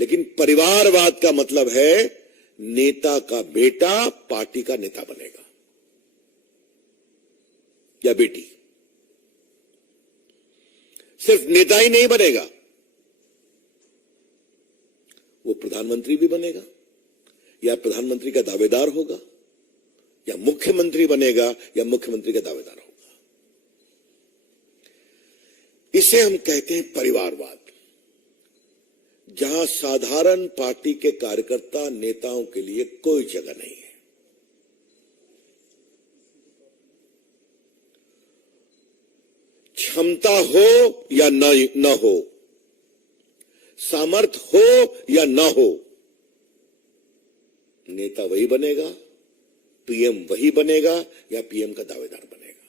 लेकिन परिवारवाद का मतलब है नेता का बेटा पार्टी का नेता बनेगा या बेटी। सिर्फ नेता ही नहीं बनेगा, वो प्रधानमंत्री भी बनेगा या प्रधानमंत्री का दावेदार होगा, या मुख्यमंत्री बनेगा या मुख्यमंत्री का दावेदार होगा। इसे हम कहते हैं परिवारवाद, जहां साधारण पार्टी के कार्यकर्ता नेताओं के लिए कोई जगह नहीं है। क्षमता हो या न हो, सामर्थ हो या न हो, नेता वही बनेगा, पीएम वही बनेगा या पीएम का दावेदार बनेगा,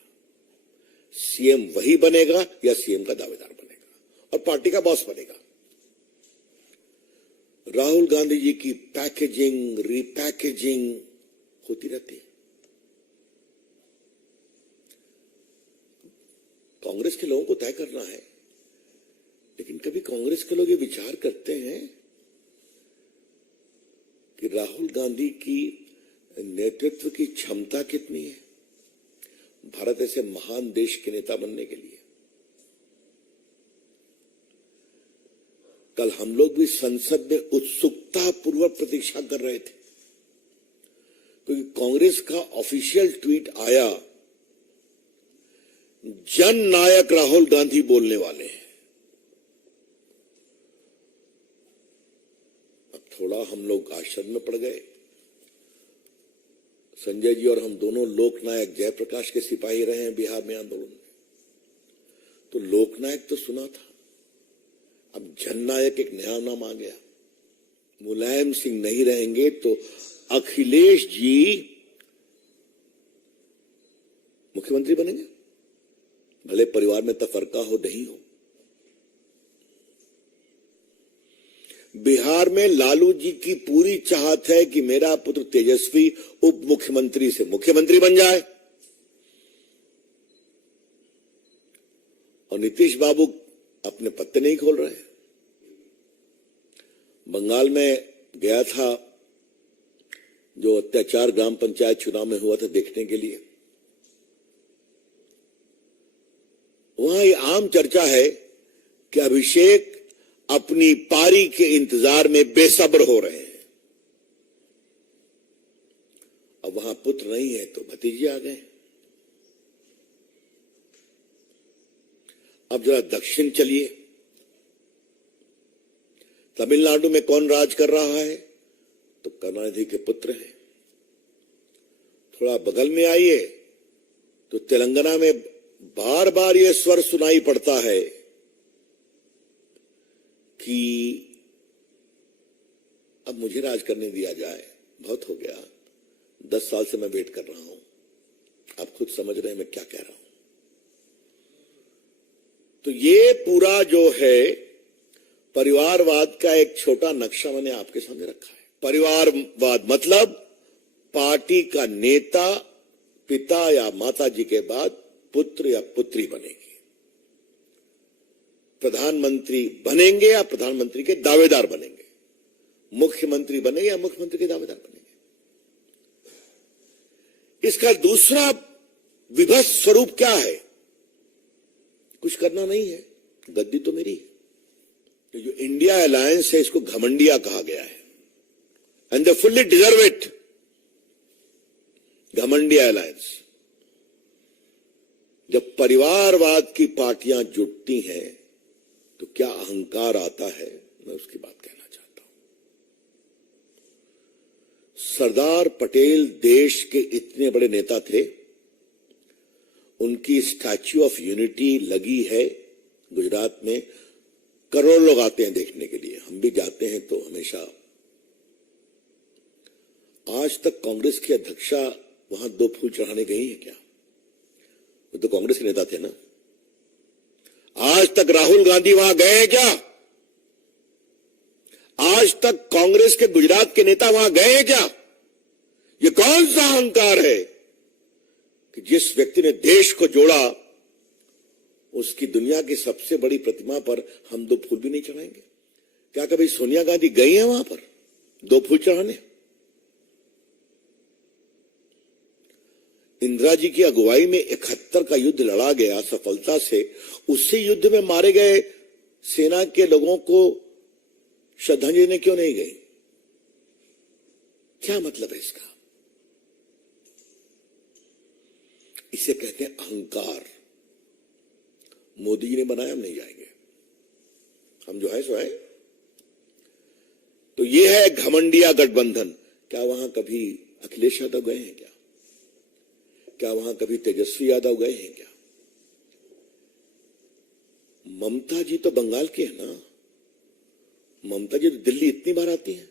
सीएम वही बनेगा या सीएम का दावेदार बनेगा और पार्टी का बॉस बनेगा। राहुल गांधी जी की पैकेजिंग रीपैकेजिंग होती रहती है। कांग्रेस के लोगों को तय करना है, लेकिन कभी कांग्रेस के लोग ये विचार करते हैं कि राहुल गांधी की नेतृत्व की क्षमता कितनी है भारत ऐसे महान देश के नेता बनने के लिए। कल हम लोग भी संसद में उत्सुकता पूर्वक प्रतीक्षा कर रहे थे, क्योंकि कांग्रेस का ऑफिशियल ट्वीट आया, जन नायक राहुल गांधी बोलने वाले हैं। अब थोड़ा हम लोग आश्चर्य में पड़ गए। संजय जी और हम दोनों लोकनायक जयप्रकाश के सिपाही रहे हैं बिहार में आंदोलन में, तो लोकनायक तो सुना था, अब जननायक एक नया नाम आ गया। मुलायम सिंह नहीं रहेंगे तो अखिलेश जी मुख्यमंत्री बनेंगे, भले परिवार में तफरका हो नहीं हो। बिहार में लालू जी की पूरी चाहत है कि मेरा पुत्र तेजस्वी उप मुख्यमंत्री से मुख्यमंत्री बन जाए, और नीतीश बाबू अपने पत्ते नहीं खोल रहे। बंगाल में गया था, जो अत्याचार ग्राम पंचायत चुनाव में हुआ था, देखने के लिए। वहां ये आम चर्चा है कि अभिषेक अपनी पारी के इंतजार में बेसब्र हो रहे हैं। अब वहां पुत्र नहीं है तो भतीजे आ गए। अब जरा दक्षिण चलिए, तमिलनाडु में कौन राज कर रहा है? तो करुणानिधि के पुत्र हैं। थोड़ा बगल में आइए तो तेलंगाना में बार बार यह स्वर सुनाई पड़ता है कि अब मुझे राज करने दिया जाए, बहुत हो गया, 10 साल से मैं वेट कर रहा हूं। आप खुद समझ रहे हैं मैं क्या कह रहा हूं। तो ये पूरा जो है परिवारवाद का एक छोटा नक्शा मैंने आपके सामने रखा है। परिवारवाद मतलब पार्टी का नेता पिता या माता जी के बाद पुत्र या पुत्री बनेगी, प्रधानमंत्री बनेंगे या प्रधानमंत्री के दावेदार बनेंगे, मुख्यमंत्री बनेंगे या मुख्यमंत्री के दावेदार बनेंगे। इसका दूसरा विभत्स स्वरूप क्या है? कुछ करना नहीं है, गद्दी तो मेरी है। तो जो इंडिया अलायंस है इसको घमंडिया कहा गया है, and they fully deserve it. घमंडिया अलायंस। जब परिवारवाद की पार्टियां जुटती हैं तो क्या अहंकार आता है, मैं उसकी बात कहना चाहता हूं। सरदार पटेल देश के इतने बड़े नेता थे, उनकी स्टैच्यू ऑफ यूनिटी लगी है गुजरात में। करोड़ लोग आते हैं देखने के लिए, हम भी जाते हैं तो हमेशा। आज तक कांग्रेस की अध्यक्षा वहां 2 फूल चढ़ाने गई है क्या? वो तो कांग्रेस के नेता थे ना। आज तक राहुल गांधी वहां गए हैं क्या? आज तक कांग्रेस के गुजरात के नेता वहां गए हैं क्या? ये कौन सा अहंकार है कि जिस व्यक्ति ने देश को जोड़ा उसकी दुनिया की सबसे बड़ी प्रतिमा पर हम 2 फूल भी नहीं चढ़ाएंगे? क्या कभी सोनिया गांधी गई है वहां पर 2 फूल चढ़ाने? इंदिरा जी की अगुवाई में 71 का युद्ध लड़ा गया सफलता से। उसी युद्ध में मारे गए सेना के लोगों को श्रद्धांजलि देने क्यों नहीं गई? क्या मतलब है इसका? इसे कहते हैं अहंकार। मोदी जी ने बनाया, हम नहीं जाएंगे, हम जो है सो है। तो ये है घमंडिया गठबंधन। क्या वहां कभी अखिलेश यादव गए हैं? क्या वहां कभी तेजस्वी यादव गए हैं? क्या ममता जी तो बंगाल की है ना? ममता जी तो दिल्ली इतनी बार आती हैं,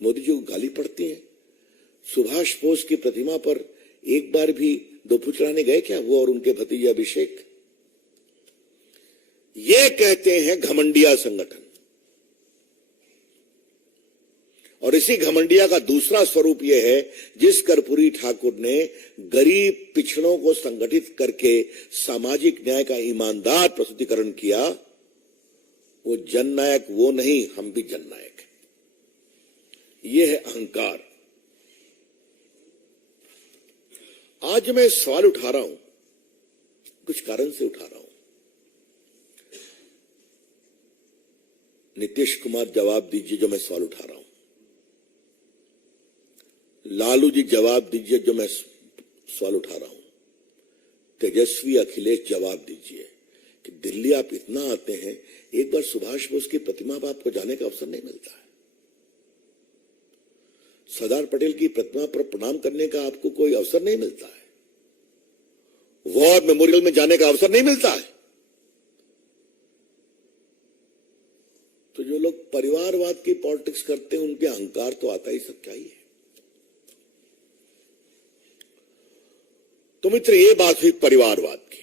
मोदी जी को गाली पड़ती हैं। सुभाष बोस की प्रतिमा पर एक बार भी 2 फूल चढ़ाने गए क्या वो और उनके भतीजे अभिषेक? ये कहते हैं घमंडिया संगठन। और इसी घमंडिया का दूसरा स्वरूप यह है, जिस कर्पूरी ठाकुर ने गरीब पिछड़ों को संगठित करके सामाजिक न्याय का ईमानदार प्रस्तुतिकरण किया, वो जननायक वो नहीं, हम भी जननायक हैं। ये है अहंकार। आज मैं सवाल उठा रहा हूं, कुछ कारण से उठा रहा हूं। नीतीश कुमार जवाब दीजिए जो मैं सवाल उठा रहा हूं। लालू जी जवाब दीजिए जो मैं सवाल उठा रहा हूं। तेजस्वी अखिलेश जवाब दीजिए कि दिल्ली आप इतना आते हैं, एक बार सुभाष बोस की प्रतिमा पर आपको जाने का अवसर नहीं मिलता है। सरदार पटेल की प्रतिमा पर प्रणाम करने का आपको कोई अवसर नहीं मिलता है। वॉर मेमोरियल में जाने का अवसर नहीं मिलता है। तो जो लोग परिवारवाद की पॉलिटिक्स करते हैं, उनके अहंकार तो आता ही सबका ही है। तो मित्र, ये बात हुई परिवारवाद की।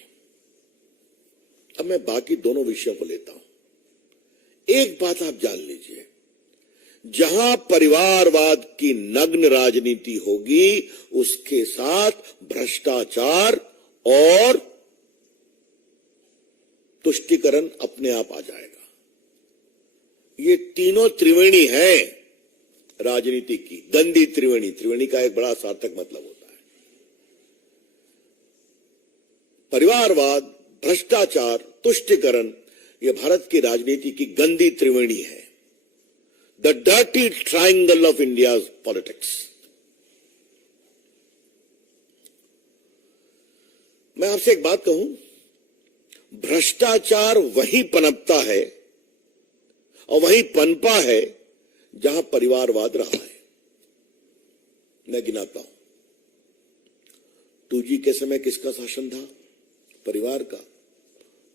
अब मैं बाकी दोनों विषयों को लेता हूं। एक बात आप जान लीजिए, जहां परिवारवाद की नग्न राजनीति होगी, उसके साथ भ्रष्टाचार और तुष्टीकरण अपने आप आ जाएगा। ये तीनों त्रिवेणी है राजनीति की, गंदी त्रिवेणी। त्रिवेणी का एक बड़ा सार्थक मतलब होता है। परिवारवाद, भ्रष्टाचार, तुष्टीकरण, यह भारत की राजनीति की गंदी त्रिवेणी है। The dirty triangle of India's politics. मैं आपसे एक बात कहूं, भ्रष्टाचार वहीं पनपता है और वहीं पनपा है जहां परिवारवाद रहा है। मैं गिनाता हूं। 2G के समय किसका शासन था? परिवार का।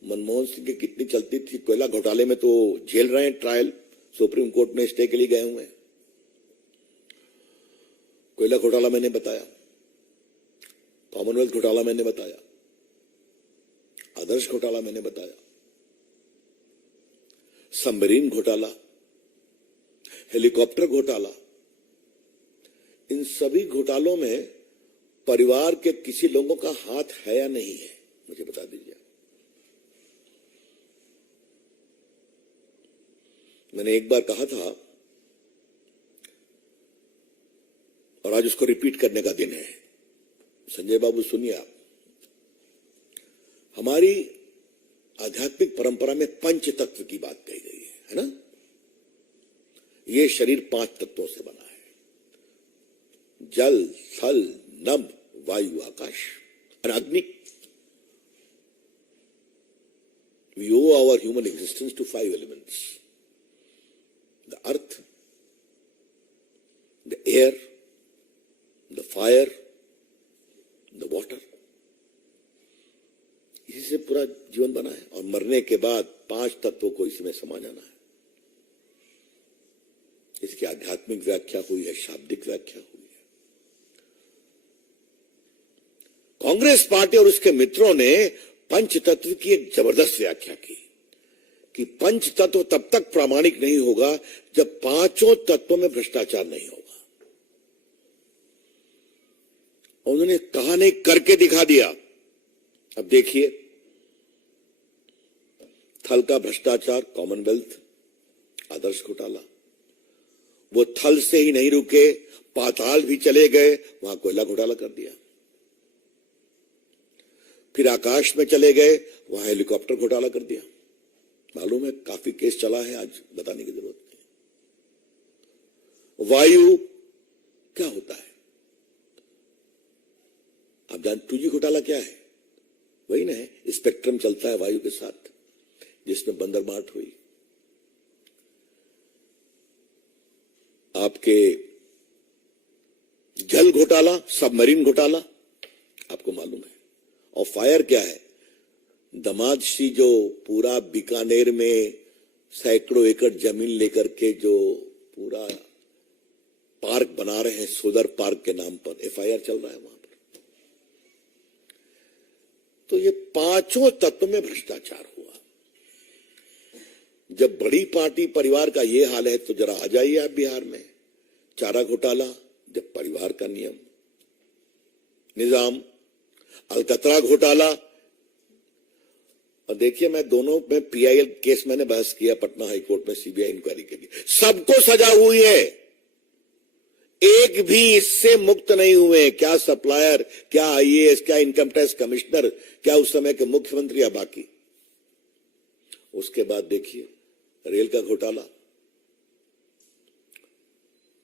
मनमोहन सिंह की कितनी चलती थी? कोयला घोटाले में तो झेल रहे हैं ट्रायल, सुप्रीम कोर्ट में स्टे के लिए गए हुए हैं। कोयला घोटाला मैंने बताया, कॉमनवेल्थ घोटाला मैंने बताया, आदर्श घोटाला मैंने बताया, सबमरीन घोटाला, हेलीकॉप्टर घोटाला। इन सभी घोटालों में परिवार के किसी लोगों का हाथ है या नहीं है? मुझे बता दीजिए। मैंने एक बार कहा था और आज उसको रिपीट करने का दिन है। संजय बाबू सुनिए आप, हमारी आध्यात्मिक परंपरा में पंच तत्व की बात कही गई है ना? ये शरीर 5 तत्वों से बना है, जल, थल, नभ, वायु, आकाश और अग्नि। We owe our human existence to 5 elements: the earth, the air, the fire, the water. इसी से पूरा जीवन बना है और मरने के बाद 5 तत्वों को इसमें समा जाना है। इसकी आध्यात्मिक व्याख्या हुई है, शाब्दिक व्याख्या हुई है। कांग्रेस पार्टी और उसके मित्रों ने पंच तत्व की एक जबरदस्त व्याख्या की कि पंच तत्व तब तक प्रामाणिक नहीं होगा जब 5 तत्वों में भ्रष्टाचार नहीं होगा। उन्होंने कहा नहीं, करके दिखा दिया। अब देखिए, थल का भ्रष्टाचार कॉमनवेल्थ, आदर्श घोटाला। वो थल से ही नहीं रुके, पाताल भी चले गए, वहां कोयला घोटाला कर दिया। फिर आकाश में चले गए, वहां हेलीकॉप्टर घोटाला कर दिया। मालूम है, काफी केस चला है, आज बताने की जरूरत नहीं। वायु क्या होता है आप जानते? 2G घोटाला क्या है? वही ना है, स्पेक्ट्रम चलता है वायु के साथ, जिसमें बंदरबाट हुई। आपके जल घोटाला, सबमरीन घोटाला, आपको मालूम है। और फायर क्या है? दामाद श्री जो पूरा बीकानेर में सैकड़ों एकड़ जमीन लेकर के जो पूरा पार्क बना रहे हैं, सोलर पार्क के नाम पर, FIR चल रहा है वहां पर। तो ये पांचों तत्व में भ्रष्टाचार हुआ। जब बड़ी पार्टी परिवार का ये हाल है, तो जरा आ जाइए आप बिहार में। चारा घोटाला, जब परिवार का नियम निजाम, अलकतरा घोटाला। और देखिए, मैं दोनों में PIL केस मैंने बहस किया पटना हाईकोर्ट में CBI इंक्वायरी के लिए। सबको सजा हुई है, एक भी इससे मुक्त नहीं हुए। क्या सप्लायर, क्या IAS, क्या इनकम टैक्स कमिश्नर, क्या उस समय के मुख्यमंत्री या बाकी। उसके बाद देखिए रेल का घोटाला,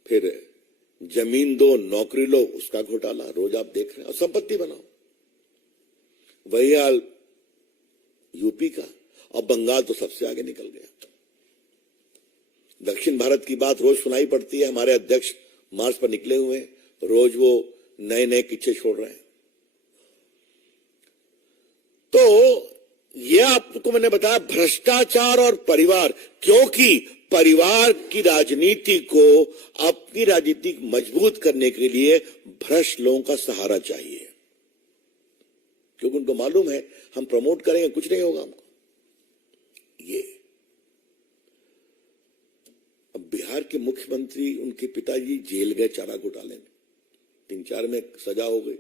फिर जमीन दो नौकरी लो, उसका घोटाला रोज आप देख रहे हैं। और संपत्ति बनाओ, वही हाल यूपी का। और बंगाल तो सबसे आगे निकल गया। दक्षिण भारत की बात रोज सुनाई पड़ती है। हमारे अध्यक्ष मार्च पर निकले हुए, रोज वो नए नए किस्से छोड़ रहे हैं। तो ये आपको मैंने बताया, भ्रष्टाचार और परिवार, क्योंकि परिवार की राजनीति को अपनी राजनीति मजबूत करने के लिए भ्रष्ट लोगों का सहारा चाहिए, क्योंकि उनको मालूम है हम प्रमोट करेंगे कुछ नहीं होगा हमको। ये अब बिहार के मुख्यमंत्री, उनके पिताजी जेल गए चारा घोटाले में, 3-4 में सजा हो गई।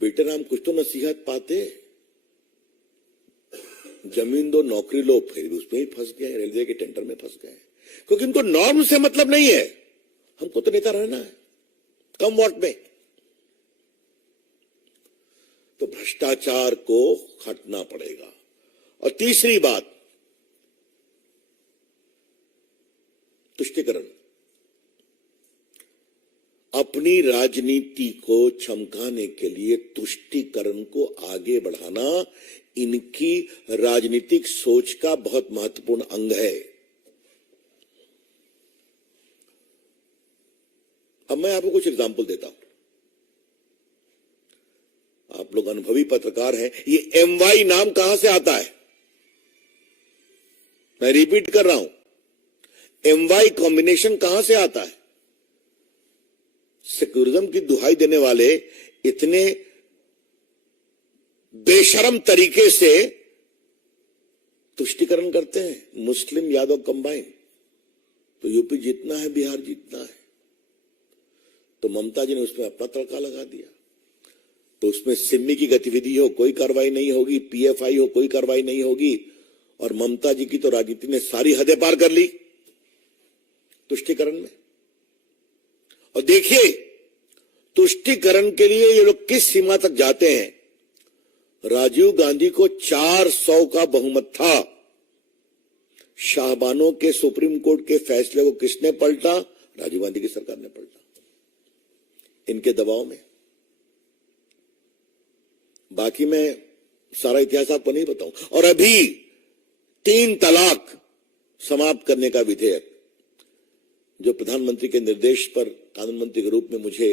बेटे राम, कुछ तो नसीहत पाते, जमीन दो नौकरी लो, फिर उसमें ही फंस गए, रेलवे के टेंडर में फंस गए। क्योंकि उनको नॉर्म से मतलब नहीं है, हमको तो नेता रहना है, कम वोट में। तो भ्रष्टाचार को हटना पड़ेगा। और तीसरी बात, तुष्टीकरण। अपनी राजनीति को चमकाने के लिए तुष्टीकरण को आगे बढ़ाना इनकी राजनीतिक सोच का बहुत महत्वपूर्ण अंग है। अब मैं आपको कुछ एग्जाम्पल देता हूं। आप लोग अनुभवी पत्रकार हैं। ये MY नाम कहां से आता है? मैं रिपीट कर रहा हूं, MY कॉम्बिनेशन कहां से आता है? सेक्युलरिज्म की दुहाई देने वाले इतने बेशरम तरीके से तुष्टीकरण करते हैं, मुस्लिम यादव कंबाइन। तो यूपी जीतना है, बिहार जीतना है। तो ममता जी ने उसमें अपना तड़का लगा दिया। तो उसमें सिम्मी की गतिविधि हो, कोई कार्रवाई नहीं होगी, PFI हो, कोई कार्रवाई नहीं होगी। और ममता जी की तो राजनीति ने सारी हदें पार कर ली तुष्टीकरण में। और देखिए, तुष्टीकरण के लिए ये लोग किस सीमा तक जाते हैं। राजीव गांधी को 400 का बहुमत था। शाहबानों के सुप्रीम कोर्ट के फैसले को किसने पलटा? राजीव गांधी की सरकार ने पलटा, इनके दबाव में। बाकी मैं सारा इतिहास आपको नहीं बताऊं। और अभी 3 तलाक समाप्त करने का विधेयक, जो प्रधानमंत्री के निर्देश पर कानून मंत्री के रूप में मुझे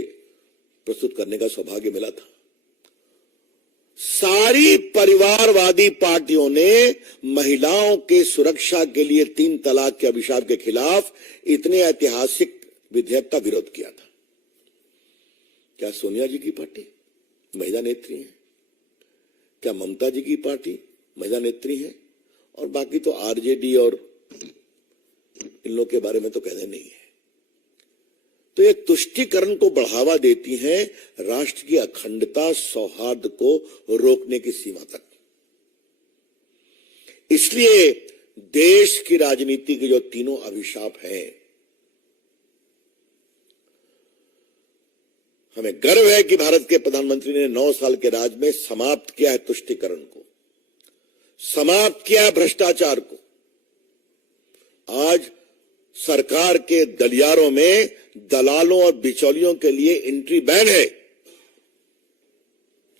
प्रस्तुत करने का सौभाग्य मिला था, सारी परिवारवादी पार्टियों ने महिलाओं के सुरक्षा के लिए 3 तलाक के अभिशाप के खिलाफ इतने ऐतिहासिक विधेयक का विरोध किया था। क्या सोनिया जी की पार्टी महिला नेत्री है? क्या ममता जी की पार्टी महिला नेत्री है? और बाकी तो RJD और इन लोगों के बारे में तो कहने नहीं है। तो ये तुष्टीकरण को बढ़ावा देती हैं राष्ट्र की अखंडता, सौहार्द को रोकने की सीमा तक। इसलिए देश की राजनीति के जो तीनों अभिशाप हैं, हमें गर्व है कि भारत के प्रधानमंत्री ने 9 साल के राज में समाप्त किया है तुष्टीकरण को, समाप्त किया है भ्रष्टाचार को। आज सरकार के गलियारों में दलालों और बिचौलियों के लिए एंट्री बैन है।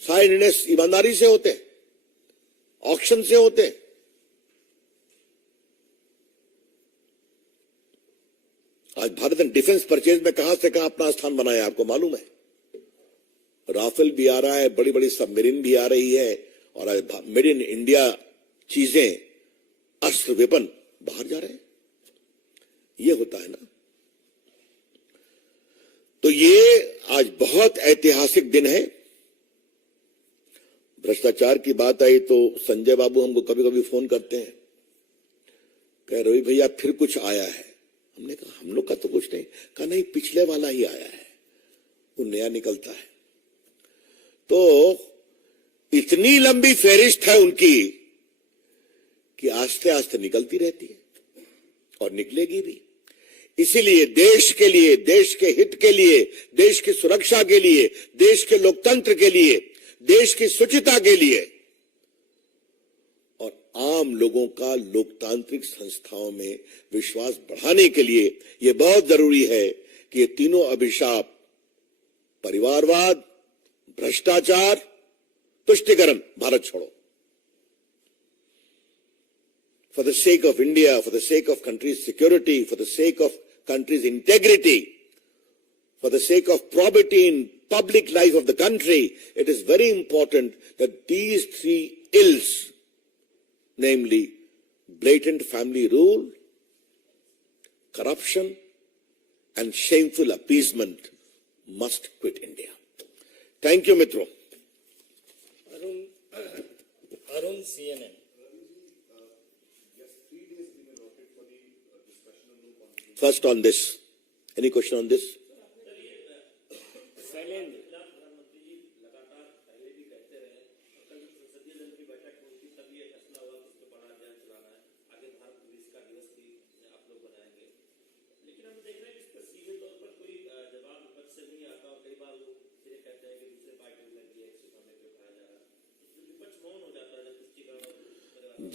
सारे निर्णय ईमानदारी से होते हैं, ऑक्शन से होते हैं। आज भारत ने डिफेंस परचेज में कहां से कहां अपना स्थान बनाया, आपको मालूम है। राफेल भी आ रहा है, बड़ी बड़ी सबमरीन भी आ रही है, और आज मेड इन इंडिया चीजें, अस्त्र वेपन बाहर जा रहे हैं। ये होता है ना। तो ये आज बहुत ऐतिहासिक दिन है। भ्रष्टाचार की बात आई तो संजय बाबू हमको कभी कभी फोन करते हैं, कह रवि भैया फिर कुछ आया है। हमने कहा हम लोग का तो कुछ नहीं। कहा नहीं, पिछले वाला ही आया है, वो नया निकलता है। तो इतनी लंबी फेरिस्त है उनकी कि आस्ते आस्ते निकलती रहती है और निकलेगी भी। इसीलिए देश के लिए, देश के हित के लिए, देश की सुरक्षा के लिए, देश के लोकतंत्र के लिए, देश की शुचिता के लिए और आम लोगों का लोकतांत्रिक संस्थाओं में विश्वास बढ़ाने के लिए यह बहुत जरूरी है कि ये तीनों अभिशाप, परिवारवाद, भ्रष्टाचार, तुष्टीकरण, भारत छोड़ो, for the sake of India, for the sake of country's security, for the sake of country's integrity, for the sake of probity in public life of the country, it is very important that these three ills, namely blatant family rule, corruption, and shameful appeasement, must quit India. Thank you, Mitro. Arun, CNN. First on this. Any question on this?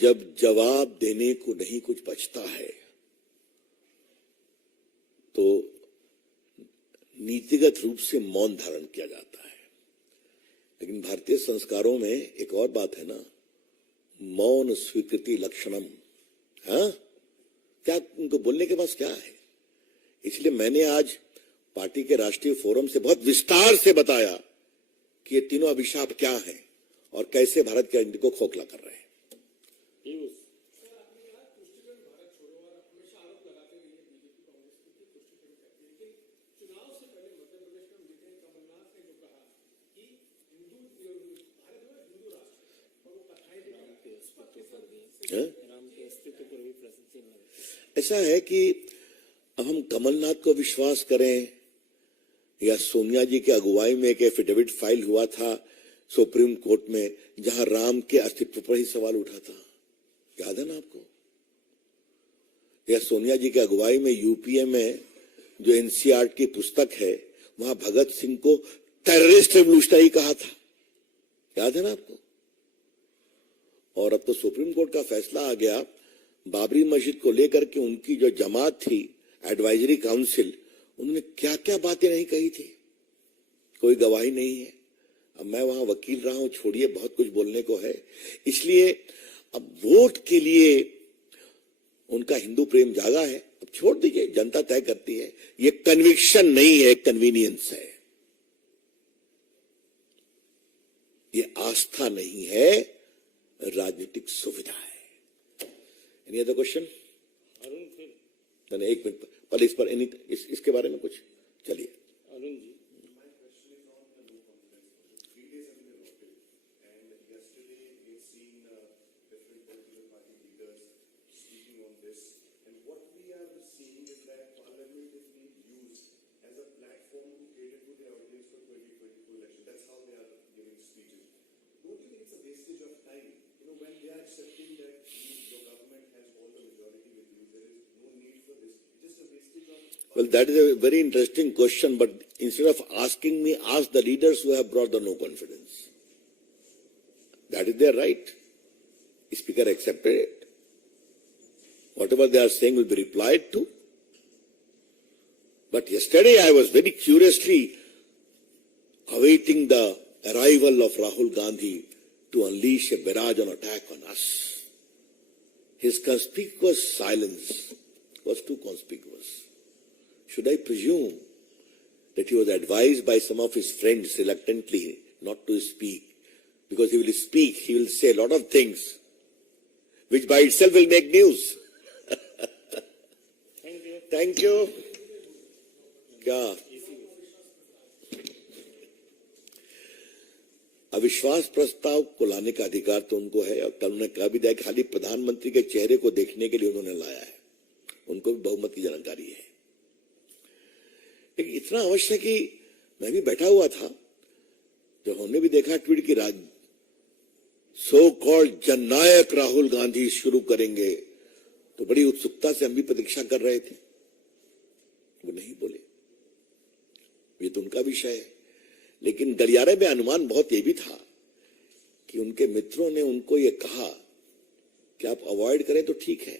जब जवाब देने को नहीं कुछ बचता है तो नीतिगत रूप से मौन धारण किया जाता है। लेकिन भारतीय संस्कारों में एक और बात है ना, मौन स्वीकृति लक्षणम। हाँ, क्या उनको बोलने के पास क्या है? इसलिए मैंने आज पार्टी के राष्ट्रीय फोरम से बहुत विस्तार से बताया कि ये तीनों अभिशाप क्या हैं और कैसे भारत के राजनीति को खोखला कर रहे हैं। ऐसा है कि अब हम कमलनाथ को विश्वास करें या सोनिया जी की अगुवाई में एक एफिडेविट फाइल हुआ था सुप्रीम कोर्ट में जहां राम के अस्तित्व पर ही सवाल उठा था, याद है ना आपको? या सोनिया जी की अगुवाई में यूपीए में जो एनसीईआरटी की पुस्तक है वहां भगत सिंह को टेररिस्ट रेवोल्यूशनरी कहा था, याद है ना आपको? और अब तो सुप्रीम कोर्ट का फैसला आ गया बाबरी मस्जिद को लेकर के। उनकी जो जमात थी एडवाइजरी काउंसिल, उन्होंने क्या क्या बातें नहीं कही थी, कोई गवाही नहीं है। अब मैं वहां वकील रहा हूं, छोड़िए, बहुत कुछ बोलने को है। इसलिए अब वोट के लिए उनका हिंदू प्रेम जागा है, अब छोड़ दीजिए, जनता तय करती है। ये कन्विक्शन नहीं है, कन्वीनियंस है। ये आस्था नहीं है, राजनीतिक सुविधा है। Any other question? एक मिनट पहले इस पर इसके बारे में कुछ, चलिए। Arun ji, Wastage of time, when they are accepting that the government has all the Well, that is a very interesting question, but instead of asking me, ask the leaders who have brought the no confidence. That is their right. Speaker accepted it. Whatever they are saying will be replied to. But yesterday I was very curiously awaiting the arrival of Rahul Gandhi to unleash a barrage on attack on us. His conspicuous silence was too conspicuous. Should I presume that he was advised by some of his friends reluctantly not to speak? Because he will speak, he will say a lot of things which by itself will make news. Thank you. Thank you. क्या अविश्वास प्रस्ताव को लाने का अधिकार तो उनको है, और कल उन्होंने कहा भी दिया कि खाली प्रधानमंत्री के चेहरे को देखने के लिए उन्होंने लाया है, उनको भी बहुमत की जानकारी है। लेकिन इतना अवश्य कि मैं भी बैठा हुआ था, जब हमने भी देखा ट्वीट की राज सो कॉल्ड जननायक राहुल गांधी शुरू करेंगे, तो बड़ी उत्सुकता से हम भी प्रतीक्षा कर रहे थे। वो नहीं बोले, ये तो उनका विषय है। लेकिन गलियारे में अनुमान बहुत ये भी था कि उनके मित्रों ने उनको ये कहा कि आप अवॉइड करें तो ठीक है,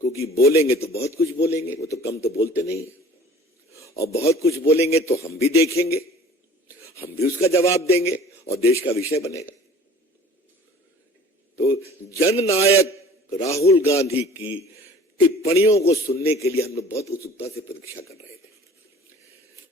क्योंकि बोलेंगे तो बहुत कुछ बोलेंगे, वो तो कम तो बोलते नहीं है, और बहुत कुछ बोलेंगे तो हम भी देखेंगे, हम भी उसका जवाब देंगे और देश का विषय बनेगा। तो जननायक राहुल गांधी की टिप्पणियों को सुनने के लिए हम लोग बहुत उत्सुकता से प्रतीक्षा कर रहे थे।